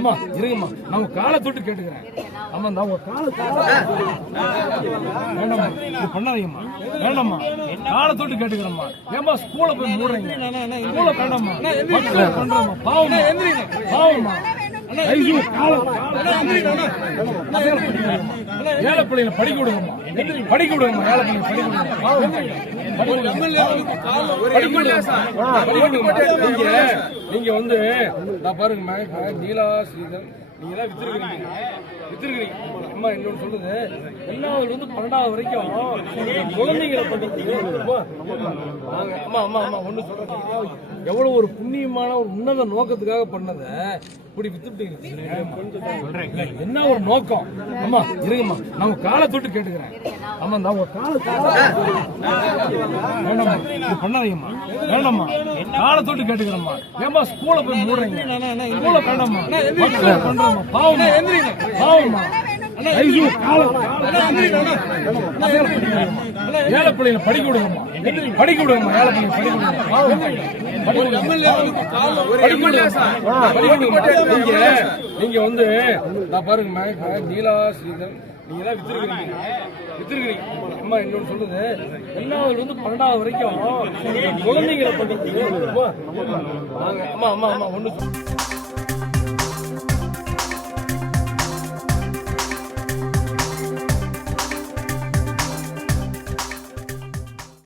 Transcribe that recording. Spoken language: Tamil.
அம்மா இருங்கம்மா, நான் உங்க காலை தொட்டு கேட்டுக்கிறேன். அம்மா நான் உங்க காலை வேண்டாம்மா, இது பண்ணாதீங்கம்மா, வேண்டாம்மா, காலை தொட்டு கேட்டுக்கிறேம்மா. ஏம்மா ஸ்கூலை போய் மூடுறீங்க? ஸ்கூலை வேண்டாம்மா, பண்றோம்மா, பாவம்மா, பாவம்மா. ஏழை பிள்ளைங்களை படிக்க விடுங்கம்மா, படிக்க விடுங்கம்மா, ஏழை பிள்ளைங்க படிக்க விடுங்க. நீங்க வந்து நான் பாருங்க, நீலா ஸ்ரீதர் நீங்க தான் வித்திருக்கிறீங்க. அம்மா என்னோட சொல்றது, எல்லாவது வந்து 12வது வரைக்கும் குழந்தைங்களை பண்றதுக்கு அம்மா அம்மா அம்மா ஒண்ணு சொல்றேன், எவ்வளவு ஒரு புண்ணியமான ஒரு உன்னத நோக்கத்துக்காக பண்ணத இப்படி வித்துட்டீங்க. என்ன ஒரு நோக்கம்? அம்மா இருங்கம்மா, நான் உங்க காலை தொட்டு கேட்டுக்கிறேன். அம்மா நான் உங்க காலை வேண்டாம்மா, இது பண்ணாதீங்கம்மா, வேண்டாம்மா, காலை தொட்டு கேட்டுக்கிறேம்மா. ஏம்மா ஸ்கூலை போய் மூடுறீங்க? ஸ்கூலை வேண்டாம்மா, பண்றோம்மா, பாவம்மா, பாவம்மா. ஏழை பிள்ளைங்களை படிக்க விடுங்கம்மா, படிக்க விடுங்கம்மா, ஏழை பிள்ளைங்க நீங்க வந்து நான் பாருங்க, நீலா ஸ்ரீதர் நீங்க தான் வித்திருக்கிறீங்க. அம்மா என்னோட சொல்றது, எல்லாவது வந்து 12வது வரைக்கும் குழந்தைங்களை பண்றதுக்கு அம்மா அம்மா அம்மா ஒண்ணு